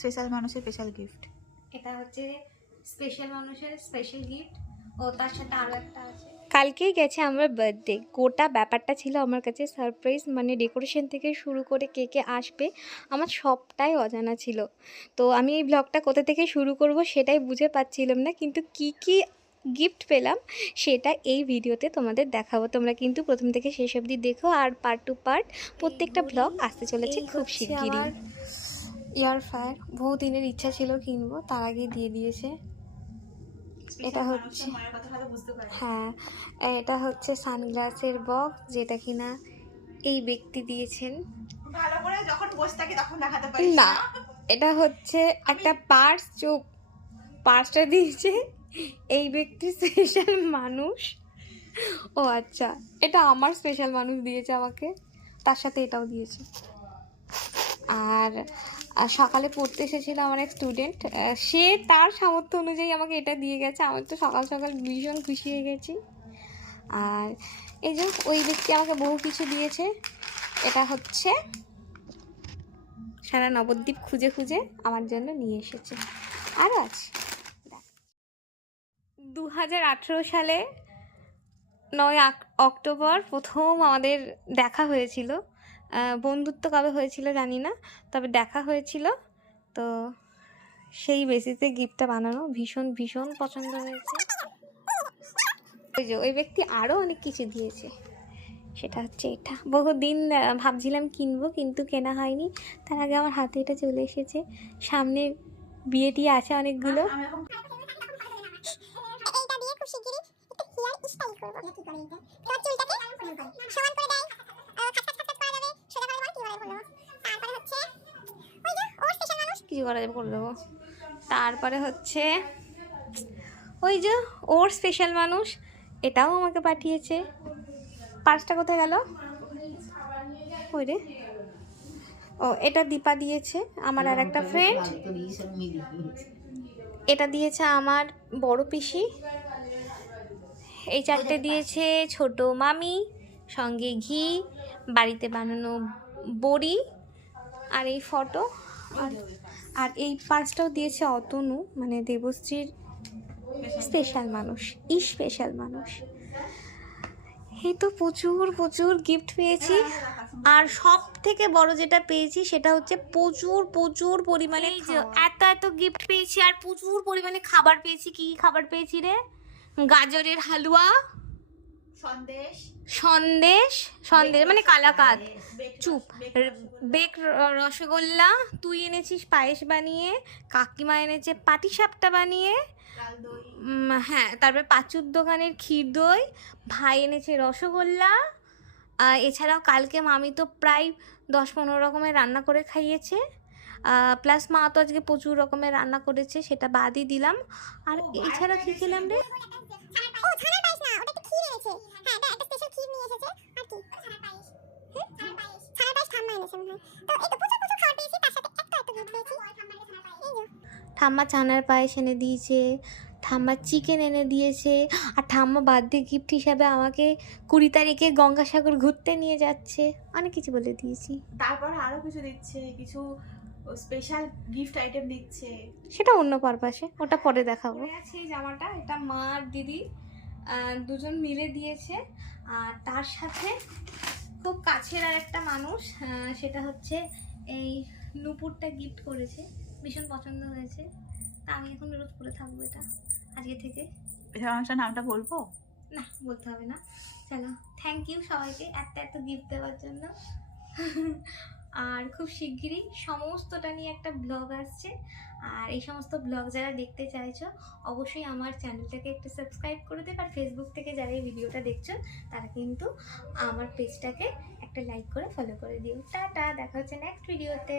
Special মানুষের special gift. এটা হচ্ছে স্পেশাল মানুষের স্পেশাল গিফট। ও তার সাথে আরও একটা আছে। কালকেই গেছে আমার বার্থডে, গোটা ব্যাপারটা ছিল আমার কাছে সারপ্রাইজ, মানে ডেকোরেশন থেকে শুরু করে কে কে আসবে আমার সবটাই অজানা ছিল। তো আমি এই ব্লগটা কোথা থেকে শুরু করব সেটাই বুঝে পাচ্ছিলাম না, কিন্তু কি কি গিফট পেলাম সেটা এই ভিডিওতে তোমাদের দেখাবো। তোমরা কিন্তু প্রথম থেকে শেষ অবধি দেখো, আর পার্ট টু পার্ট প্রত্যেকটা ব্লগ আসতে চলেছে খুব শিগগিরই। ইয়ার ফায়ার বহু দিনের ইচ্ছা ছিল কিনবো, তার আগে দিয়ে দিয়েছে। এটা হচ্ছে, হ্যাঁ এটা হচ্ছে সানগ্লাসের বক্স, যেটা কিনা এই ব্যক্তি দিয়েছেন। ভালো করে যখন বসে থাকি তখন দেখাতে পারি না, এটা হচ্ছে একটা পার্স, চুপ, পার্সটা দিয়েছে এই ব্যক্তি স্পেশাল মানুষ। ও আচ্ছা, এটা আমার স্পেশাল মানুষ দিয়েছে আমাকে, তার সাথে এটাও দিয়েছে। আর সকালে পড়তে এসেছিল আমার এক স্টুডেন্ট, সে তার সামর্থ্য অনুযায়ী আমাকে এটা দিয়ে গেছে। আমি তো সকাল সকাল ভীষণ খুশি হয়ে গেছি। আর এই যে ওই ব্যক্তি আমাকে বহু কিছু দিয়েছে। এটা হচ্ছে সারা নবদ্বীপ খুঁজে খুঁজে আমার জন্য নিয়ে এসেছে। আরও আছে। 2018 সালে 9 অক্টোবর প্রথম আমাদের দেখা হয়েছিল। বন্ধুত্ব কবে হয়েছিল জানি না, তবে দেখা হয়েছিল। তো সেই বেসিসে গিফটটা বানানো ভীষণ ভীষণ পছন্দ হয়েছে। ওই যে ওই ব্যক্তি আরও অনেক কিছু দিয়েছে, সেটা হচ্ছে এটা। বহুদিন ভাবছিলাম কিনবো, কিন্তু কেনা হয়নি। তার আগে আমার হাতে এটা চলে এসেছে। সামনে বিয়েটি আছে অনেকগুলো। কিছু করা যাবে, করে দেবো। তারপরে হচ্ছে ওই যে ওর স্পেশাল মানুষ, এটাও আমাকে পাঠিয়েছে। পার্সটা কোথায় গেল? ওই রে, ও এটা দীপা দিয়েছে, আমার আর একটা ফ্রেন্ড। এটা দিয়েছে আমার বড় পিসি। এই চারটে দিয়েছে ছোট মামি, সঙ্গে ঘি, বাড়িতে বানানো বড়ি, আর এই ফটো। আর এই পার্সটাও দিয়েছে অতনু, মানে দেবশ্রীর স্পেশাল মানুষ, স্পেশাল মানুষ। এই তো প্রচুর প্রচুর গিফট পেয়েছি। আর সব থেকে বড় যেটা পেয়েছি সেটা হচ্ছে প্রচুর প্রচুর পরিমাণে, এত এত গিফট পেয়েছি আর প্রচুর পরিমাণে খাবার পেয়েছি। কি খাবার পেয়েছি রে? গাজরের হালুয়া, সন্দেশ সন্দেশ সন্দেশ মানে কালাকাঁদ, চুপ, বেক রসগোল্লা, তুই এনেছিস পায়েস বানিয়ে, কাকিমা এনেছে পাটিসাপটা বানিয়ে, হ্যাঁ, তারপরে পাঁচুর দোকানের ক্ষীর দই, ভাই এনেছে রসগোল্লা। এছাড়াও কালকে মামি তো প্রায় 10-15 রকমের রান্না করে খাইয়েছে, প্লাস মা তো আজকে প্রচুর রকমের রান্না করেছে, সেটা বাদই দিলাম। আর এছাড়া কী খেলাম রে? ঠাম্মা চানার পায়েস এনে দিয়েছে, ঠাম্মা চিকেন এনে দিয়েছে, আর ঠাম্মা বার্থডে গিফট হিসাবে আমাকে 20 তারিখে গঙ্গাসাগর ঘুরতে নিয়ে যাচ্ছে। অনেক কিছু বলে দিয়েছি। তারপর আরো কিছু দিচ্ছে, কিছু স্পেশাল গিফট আইটেম দিচ্ছে, সেটা অন্য পারপাসে, ওটা পরে দেখাবো। আছে এই জামাটা, এটা মা আর দিদি দুজন মিলে দিয়েছে। আর তার সাথে খুব কাছের আর একটা মানুষ, সেটা হচ্ছে এই নুপুরটা গিফট করেছে, ভীষণ পছন্দ হয়েছে। তা আমি এখন রোজ পরে থাকবো এটা আজকে থেকে। এটা মানুষটার নামটা বলবো না, বলতে হবে না। চলো, থ্যাংক ইউ সবাইকে এত এত গিফট দেওয়ার জন্য। আর খুব শিগগিরই সমস্তটা নিয়ে একটা ব্লগ আসছে। আর এই সমস্ত ব্লগ যারা দেখতে চাইছো অবশ্যই আমার চ্যানেলটাকে একটু সাবস্ক্রাইব করে দেবে। আর ফেসবুক থেকে যারা এই ভিডিওটা দেখছো তারা কিন্তু আমার পেজটাকে একটা লাইক করে ফলো করে দিও। টাটা, দেখা হচ্ছে নেক্সট ভিডিওতে।